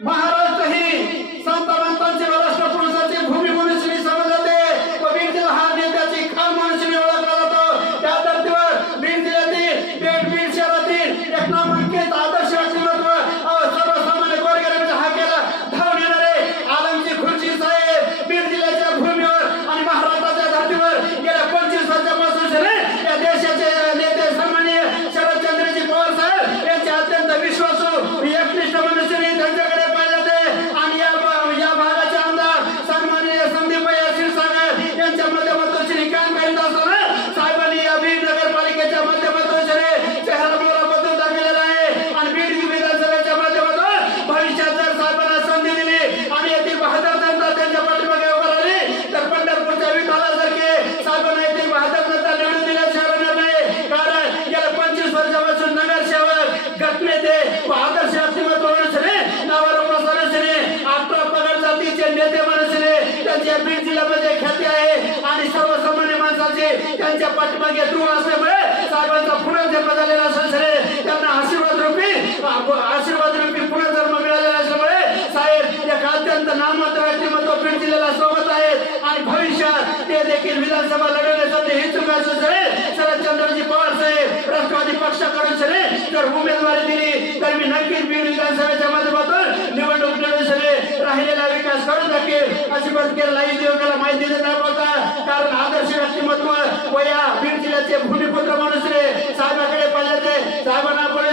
মহারাজ मनुष्यने त्यांच्या बीड जिल्ह्यामध्ये ख्याती आहे. आणि सर्वसामान्य माणसाचे त्यांच्या पाठीमागे दूर असल्यामुळे साहेबांचा पुनर्जन्म झालेला असल्याने त्यांना आशीर्वाद रूपी आशीर्वाद रूपी पुनर्जन्म मिळालेला असल्यामुळे साहेब एक अत्यंत नाममात्र व्यक्तिमत्व बीड जिल्ह्याला सोबत आहेत. आणि भविष्यात ते देखील विधानसभा लढवण्यासाठी इच्छुक बीड भूमिपुत्र माणूस साहेबाकडे पाहिजे साहेबांना पुढे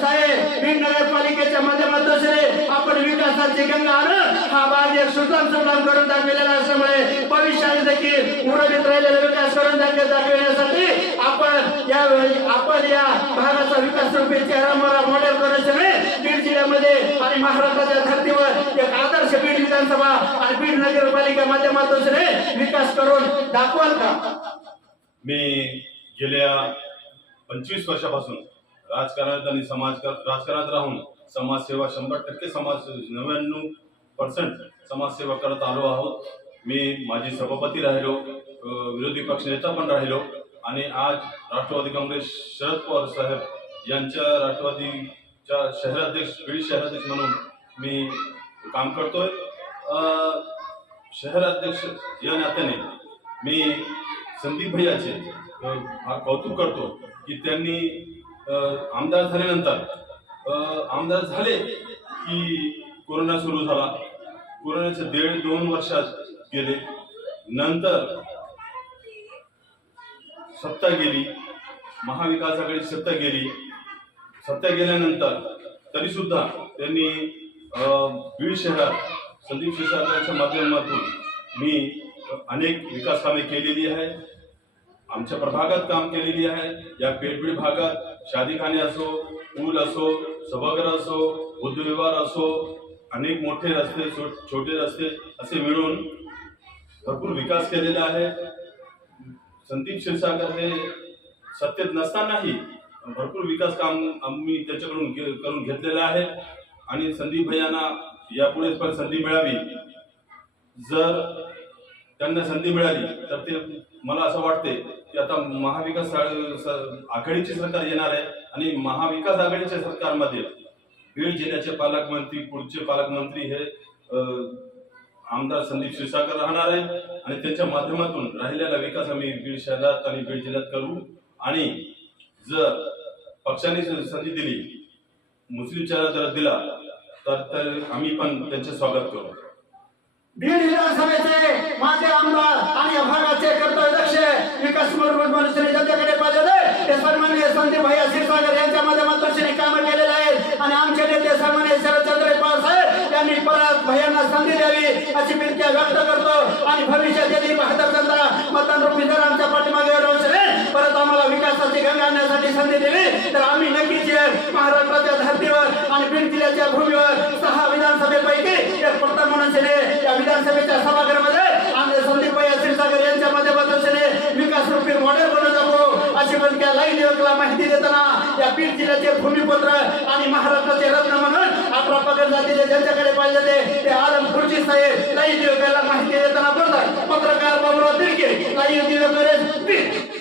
साहेब मी नगरपालिकेच्या माध्यमातून सरे आपण विकासाची गंगा आणून हा भाग एक सुलतान सुलतान करून दाखविलेला असल्यामुळे भविष्यात देखील उरळीत राहिलेला विकास करून दाखविण्यासाठी आपण या आपण या भागाचा विकास रूपी चेहरा मला मॉडेल करून सगळे बीड जिल्ह्यामध्ये आणि महाराष्ट्राच्या धर्तीवर एक आदर्श बीड विधानसभा आणि बीड नगरपालिका माध्यमातून विकास करून दाखवाल का? मी गेल्या पंचवीस वर्षापासून राजकारणात आणि समाज राजकारणात राहून समाजसेवा शंभर टक्के समाज नव्याण्णव पर्सेंट समाजसेवा करत आलो आहोत. मी माजी सभापती राहिलो विरोधी विरोधी पक्षनेता पण राहिलो आणि आज राष्ट्रवादी काँग्रेस शरद पवार साहेब यांच्या राष्ट्रवादीच्या शहराध्यक्ष बीड शहराध्यक्ष म्हणून मी काम करतोय. शहराध्यक्ष या नात्याने मी संदीप भैयाचे अ, हा कौतुक करतो की त्यांनी आमदार झाल्यानंतर आमदार झाले की कोरोना सुरू झाला. कोरोनाचे दीड दोन वर्षात गेले. नंतर सत्ता गेली. महाविकासाकडे सत्ता गेली. सत्ता गेल्यानंतर तरी सुद्धा त्यांनी बीड शहरात संदीप क्षीरसागराच्या माध्यमातून मी अनेक विकास कामे केलेली आहे. आमच्या प्रभागात काम केलेली आहे. या पेठबीड भागात शादीखाने असो पूल असो सभागृह असो बुद्धविहार असो अनेक मोठे रस्ते छो- छोटे रस्ते असे मिळून भरपूर विकास केलेला आहे. संदीप क्षीरसागर हे सत्तेत नसतानाही भरपूर विकास काम आम्ही त्याच्याकडून करून घेतलेलं आहे. आणि संदीप भैयांना यापुढे पण संधी मिळावी. जर त्यांना संधी मिळाली तर ते मला असं वाटते की आता महाविकास आघाडीचे सरकार येणार आहे आणि महाविकास आघाडीच्या सरकारमध्ये बीड जिल्ह्याचे पालकमंत्री पुढचे पालकमंत्री हे आमदार संदीप क्षीरसागर राहणार आहे आणि त्यांच्या माध्यमातून राहिलेला विकास आम्ही बीड शहरात आणि बीड जिल्ह्यात करू. आणि जर पक्षाने संधी दिली मुस्लिम चेहरा जर दिला तर तर आम्ही पण त्यांचे स्वागत करू. बीड विधानसभेचे माझे आमदार आणि या भागाचे कर्तव्यदक्ष विकास मनुष्यने ज्यांच्याकडे पाहिजे ते सन्माननीय संदीप भैया क्षीरसागर यांच्या माध्यमातून त्यांनी कामं केलेले आहेत. आणि आमचे नेते सन्माननीय शरदचंद्र पवार साहेब यांनी परत भैयांना संधी द्यावी अशी विधानसभेच्या सभागृहामध्ये आमचे संदीप भैया क्षीरसागर यांच्या माध्यमातून त्याने विकास रूपी मॉडेल बनवत जातो अशी पण लाईव्ह नियोगला माहिती देताना या बीड जिल्ह्याचे भूमिपुत्र आणि महाराष्ट्राचे रत्न म्हणून अकरा पगड जातीचे ज्यांच्याकडे पाहिजे ते ते आलम खुर्ची साहेब लाईव्ह नियोगाला माहिती देताना बोलतात. पत्रकार बाबुराव तिरके लाईव्ह नियोग